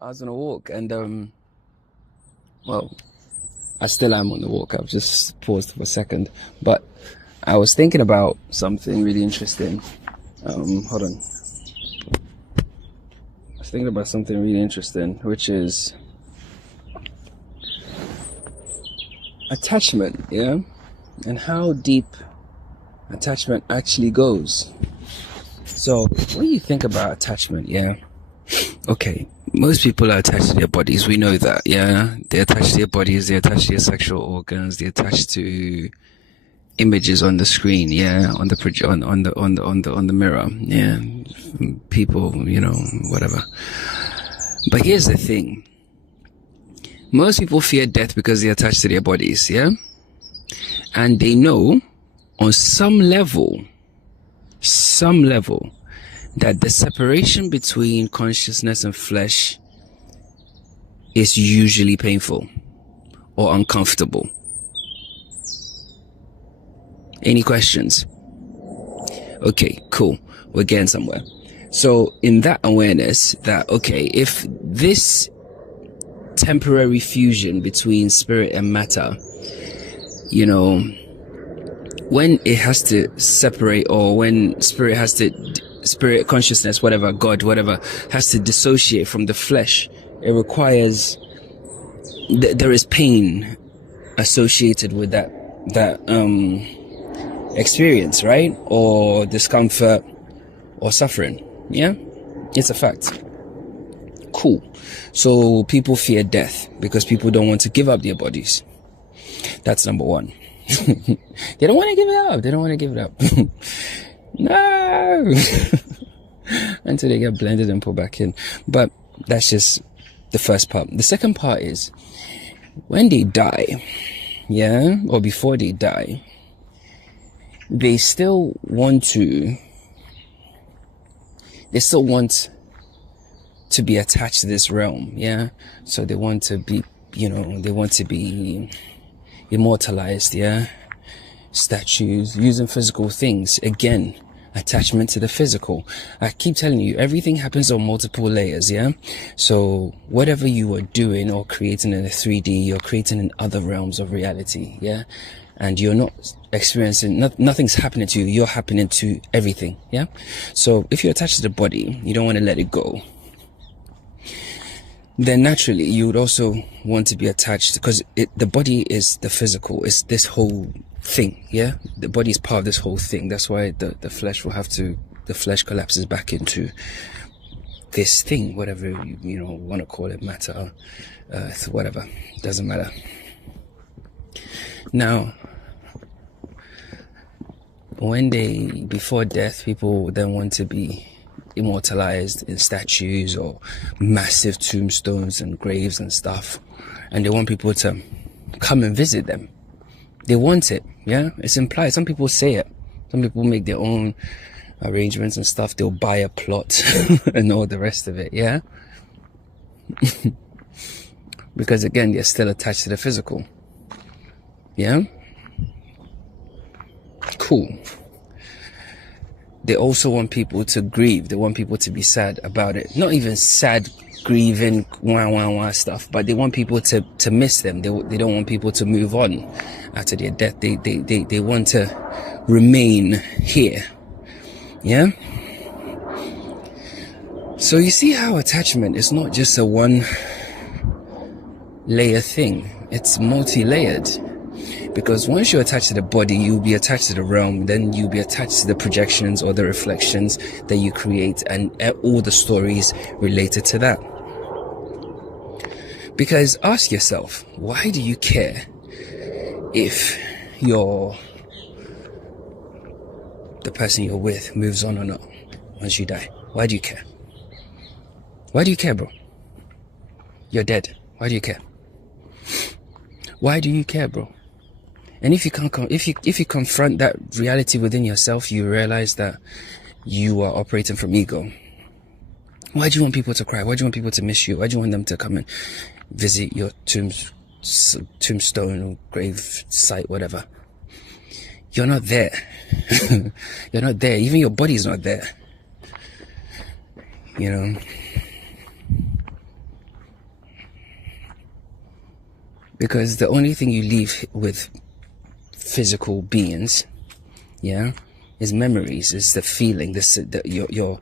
I was on a walk and well, I still am on the walk. I've just paused for a second, but I was thinking about something really interesting. Hold on. I was thinking about something really interesting, which is attachment, yeah, and how deep attachment actually goes. So when you think about attachment, yeah, okay, most people are attached to their bodies. We know that, yeah. They're attached to their bodies. They're attached to their sexual organs. They're attached to images on the screen, yeah, on the mirror, yeah. People, whatever. But here's the thing: most people fear death because they're attached to their bodies, yeah, and they know on some level that the separation between consciousness and flesh is usually painful or uncomfortable. Any questions? Okay, cool. We're getting somewhere. So in that awareness that, okay, if this temporary fusion between spirit and matter, when it has to separate, or when spirit consciousness, whatever, God, whatever, has to dissociate from the flesh, it requires, there is pain associated with that experience, right? Or discomfort or suffering. Yeah, it's a fact. Cool. So people fear death because people don't want to give up their bodies. That's number one. They don't want to give it up. No. Until they get blended and put back in. But that's just the first part. The second part is when they die, yeah, or before they die, they still want to be attached to this realm, yeah. So they want to be, immortalized, yeah. Statues, using physical things. Again, attachment to the physical. I keep telling you, everything happens on multiple layers, yeah. So whatever you are doing or creating in a 3D, you're creating in other realms of reality, yeah. And you're not experiencing, nothing's happening to you, you're happening to everything, yeah. So if you're attached to the body, you don't want to let it go, then naturally you would also want to be attached, because the body is the physical, it's this whole thing, yeah. The body is part of this whole thing. That's why the flesh collapses back into this thing, whatever you want to call it, matter, earth, whatever, doesn't matter. Now, before death, people then want to be immortalized in statues or massive tombstones and graves and stuff, and they want people to come and visit them. They want it, yeah. It's implied. Some people say it. Some people make their own arrangements and stuff. They'll buy a plot and all the rest of it, yeah. Because again, they're still attached to the physical, yeah. Cool. They also want people to grieve. They want people to be sad about it. Not even sad, grieving, stuff, but they want people to miss them. They don't want people to move on after their death. They want to remain here. Yeah? So you see how attachment is not just a one layer thing. It's multi-layered. Because once you're attached to the body, you'll be attached to the realm, then you'll be attached to the projections or the reflections that you create and all the stories related to that. Because ask yourself, why do you care if the person you're with moves on or not once you die? Why do you care? Why do you care, bro? You're dead. Why do you care? Why do you care, bro? And if you confront that reality within yourself, you realize that you are operating from ego. Why do you want people to cry? Why do you want people to miss you? Why do you want them to come and visit your tombstone or grave site, whatever? You're not there. You're not there. Even your body's not there. Because the only thing you leave with physical beings, yeah, is memories, is the feeling, your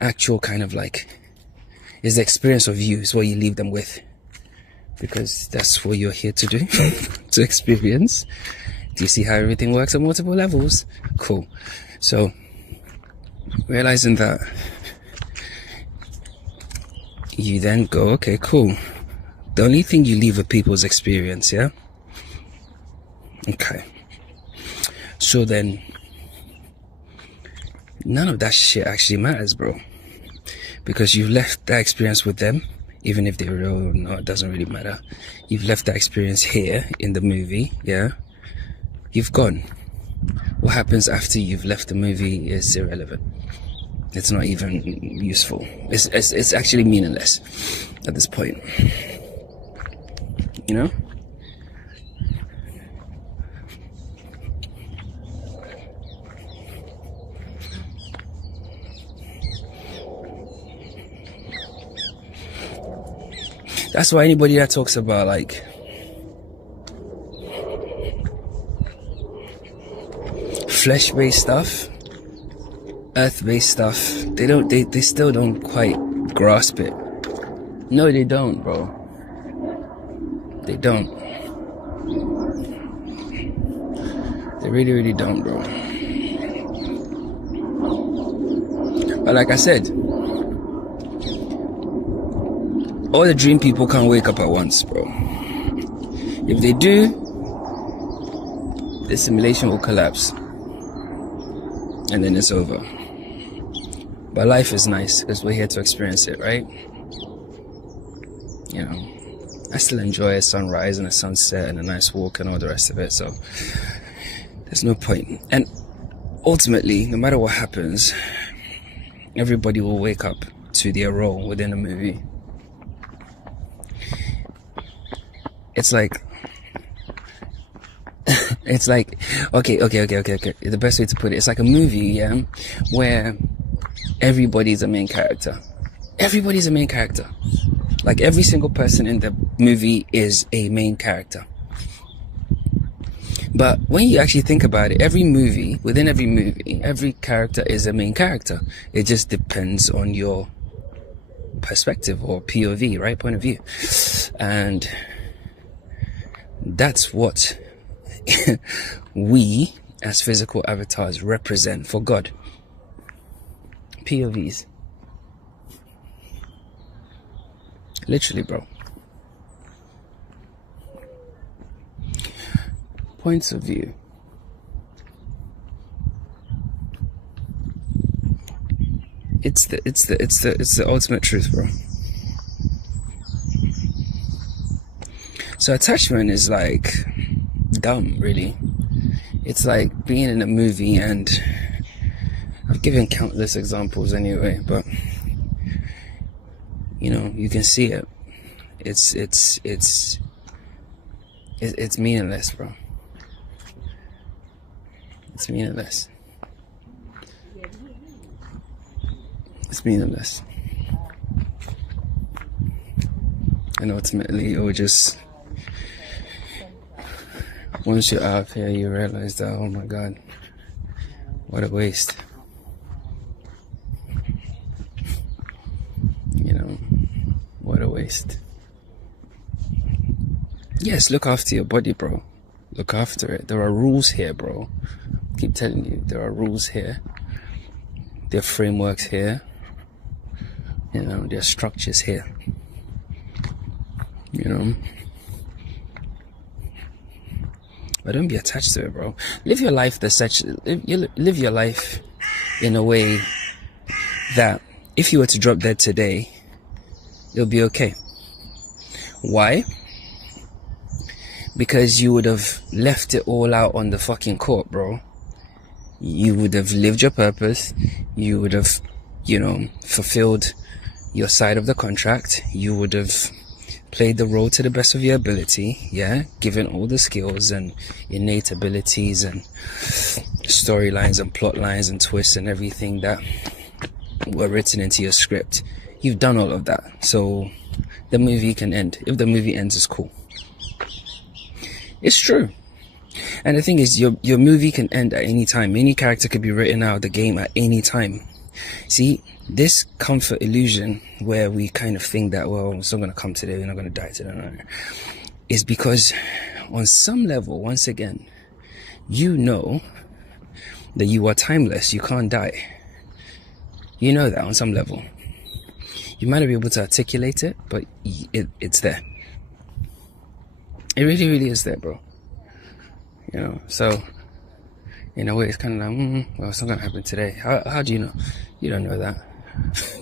actual kind of like, is the experience of you, is what you leave them with. Because that's what you're here to do, to experience. Do you see how everything works on multiple levels? Cool. So, realizing that, you then go, okay, cool. The only thing you leave with people is experience, yeah? Okay. So then, none of that shit actually matters, bro. Because you've left that experience with them, even if they're real or not, it doesn't really matter. You've left that experience here in the movie, yeah? You've gone. What happens after you've left the movie is irrelevant. It's not even useful. It's actually meaningless at this point. You know? That's why anybody that talks about like flesh-based stuff, earth-based stuff, they still don't quite grasp it. No, they don't, bro. They don't. They really, really don't, bro. But like I said, all the dream people can't wake up at once, bro. If they do, the simulation will collapse. And then it's over. But life is nice because we're here to experience it, right? You know, I still enjoy a sunrise and a sunset and a nice walk and all the rest of it, so there's no point. And ultimately, no matter what happens, everybody will wake up to their role within the movie. It's like, okay. The best way to put it, it's like a movie, yeah, where everybody's a main character. Everybody's a main character. Like every single person in the movie is a main character. But when you actually think about it, within every movie, every character is a main character. It just depends on your perspective or POV, right? Point of view. And that's what we as physical avatars represent for God. POVs. Literally, bro. Points of view. It's the ultimate truth, bro. So attachment is like dumb, really. It's like being in a movie, and I've given countless examples anyway, but you know, you can see it. It's meaningless, bro. It's meaningless. It's meaningless. And ultimately, it will just, once you're out here, you realize that, oh my God, what a waste. You know, what a waste. Yes, look after your body, bro. Look after it. There are rules here, bro. I keep telling you, there are rules here. There are frameworks here. You know, there are structures here. You know, but don't be attached to it, bro. Live your life live your life in a way that if you were to drop dead today, it'll be okay. Why? Because you would have left it all out on the fucking court, bro. You would have lived your purpose. You would have, you know, fulfilled your side of the contract. You would have played the role to the best of your ability, yeah, given all the skills and innate abilities and storylines and plot lines and twists and everything that were written into your script. You've done all of that, so the movie can end. If the movie ends, it's cool. It's true. And the thing is, your movie can end at any time. Any character could be written out of the game at any time. See, this comfort illusion where we kind of think that, well, it's not going to come today, we're not going to die today, no, is because on some level, once again, you know that you are timeless. You can't die. You know that on some level. You might not be able to articulate it, but it's there. It really, really is there, bro. You know, so in a way, it's kind of like, well, it's not gonna happen today. How do you know? You don't know that.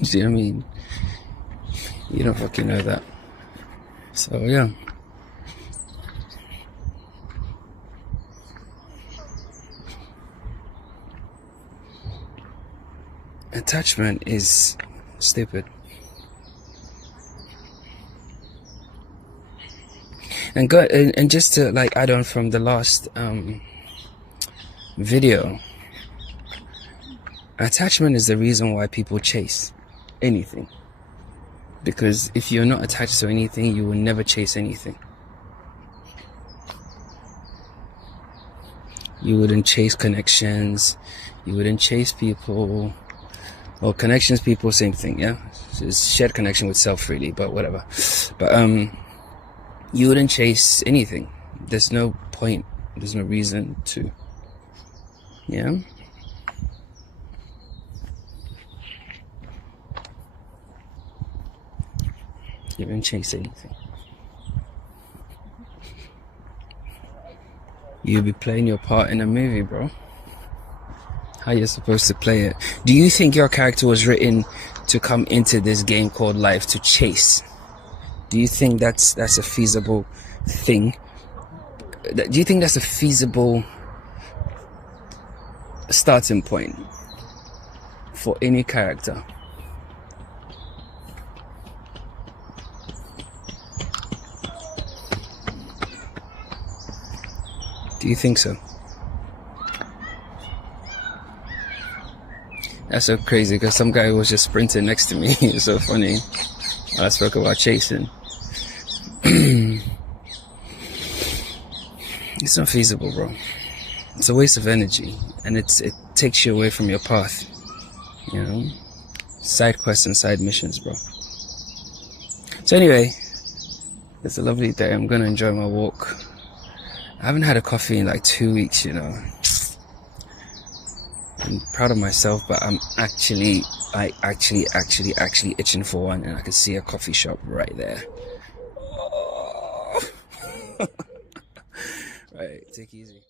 Do you know what I mean? You don't fucking know that. So yeah. Attachment is stupid. And just to like add on from the last video, attachment is the reason why people chase anything. Because if you're not attached to anything, you will never chase anything. You wouldn't chase connections. You wouldn't chase people. Well, connections, people, same thing, yeah? So it's shared connection with self, really, but whatever. But, you wouldn't chase anything. There's no point. There's no reason to. Yeah? You wouldn't chase anything. You'll be playing your part in a movie, bro. How you're supposed to play it. Do you think your character was written to come into this game called life to chase? Do you think that's a feasible thing? Do you think that's a feasible starting point for any character? Do you think so? That's so crazy because some guy was just sprinting next to me. It's so funny. I spoke about chasing. It's not feasible, bro. It's a waste of energy, and it takes you away from your path. You know, side quests and side missions, bro. So anyway, it's a lovely day. I'm gonna enjoy my walk. I haven't had a coffee in like 2 weeks, you know. I'm proud of myself, but I'm actually itching for one, and I can see a coffee shop right there. Oh. Right, take it easy.